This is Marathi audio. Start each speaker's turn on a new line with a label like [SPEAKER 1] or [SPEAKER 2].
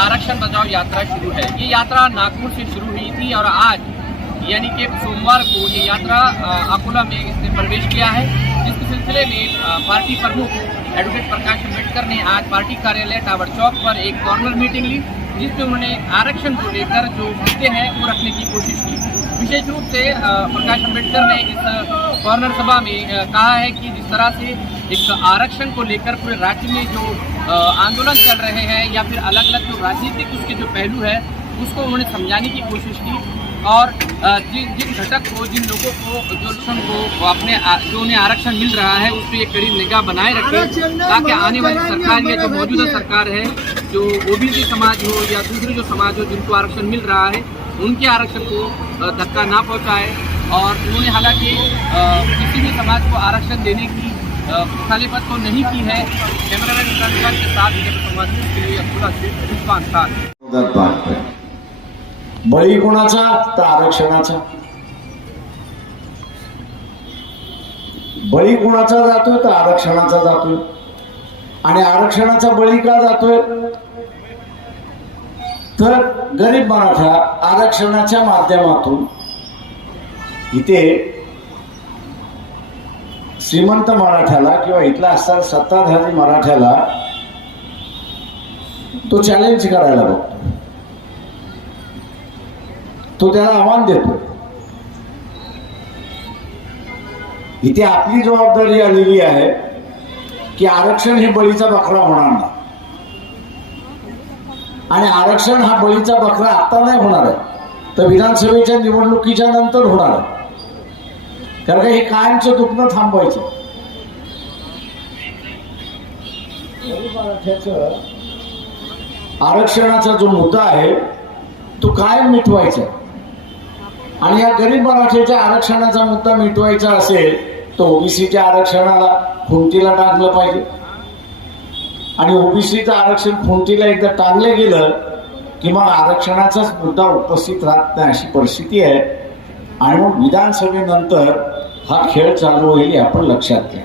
[SPEAKER 1] आरक्षण बचाओ यात्रा शुरू है। ये यात्रा नागपुर से शुरू हुई थी और आज यानी कि सोमवार को ये यात्रा अकोला में इसने प्रवेश किया है। इस सिलसिले में पार्टी प्रमुख एडवोकेट प्रकाश अंबेडकर ने आज पार्टी कार्यालय टावर चौक पर एक कॉर्नर मीटिंग ली, जिसमें उन्होंने आरक्षण को लेकर जो मुद्दे हैं वो रखने की कोशिश की। विशेष रूप से प्रकाश अंबेडकर ने इस कॉर्नर सभा में कहा है कि जिस तरह से एक आरक्षण को लेकर पूरे राज्य में जो आंदोलन चल रहे हैं या फिर अलग अलग जो राजनीतिक उसके जो पहलू है उसको उन्होंने समझाने की कोशिश की और जिन जिन घटक को जिन लोगों को जो लोगों को अपने जो उन्हें आरक्षण मिल रहा है उस पर एक कड़ी निगाह बनाए रखें ताकि आने वाली सरकार या जो मौजूदा सरकार है जो ओबीसी समाज हो या दूसरे जो समाज हो जिनको आरक्षण मिल रहा है उनके आरक्षण को धक्का ना पहुंचाए और उन्होंने हालांकि किसी भी समाज को आरक्षण देने की अ, मुखालिफत तो नहीं की है। कैमरामैन इमरान खान के साथ विजय समाज के लिए अब्दुल अजीज रिजवान खान।
[SPEAKER 2] बळी कोणाचा? तर आरक्षणाचा। बळी कोणाचा जातोय? तर आरक्षणाचा जातोय. आणि आरक्षणाचा बळी का जातोय? तर गरीब मराठा आरक्षणाच्या माध्यमातून इथे श्रीमंत मराठ्याला किंवा इथला असणारा सत्ताधारी मराठ्याला तो चॅलेंज करायला बघतो. तो त्याला आव्हान देतो. इथे आपली जबाबदारी आलेली आहे की आरक्षण हे बळीचा बकरा होणार नाही. आणि आरक्षण हा बळीचा बकरा आता नाही होणार आहे. तर विधानसभेच्या निवडणुकीच्या नंतर होणार आहे. कारण का हे कायमचं दुखणं थांबवायचं. गरीब आरक्षणाचा जो मुद्दा आहे तो कायम मिटवायचा आणि या गरीब मराठ्याच्या आरक्षणाचा मुद्दा मिटवायचा असेल तर ओबीसीच्या आरक्षणाला खुंटीला टाकलं पाहिजे. आणि ओबीसीचं आरक्षण फोंटीला एकदा टांगलं गेलं की मग आरक्षणाचाच मुद्दा उपस्थित राहत नाही अशी परिस्थिती आहे. आणि मग विधानसभेनंतर हा खेळ चालू होईल हे आपण लक्षात घ्या.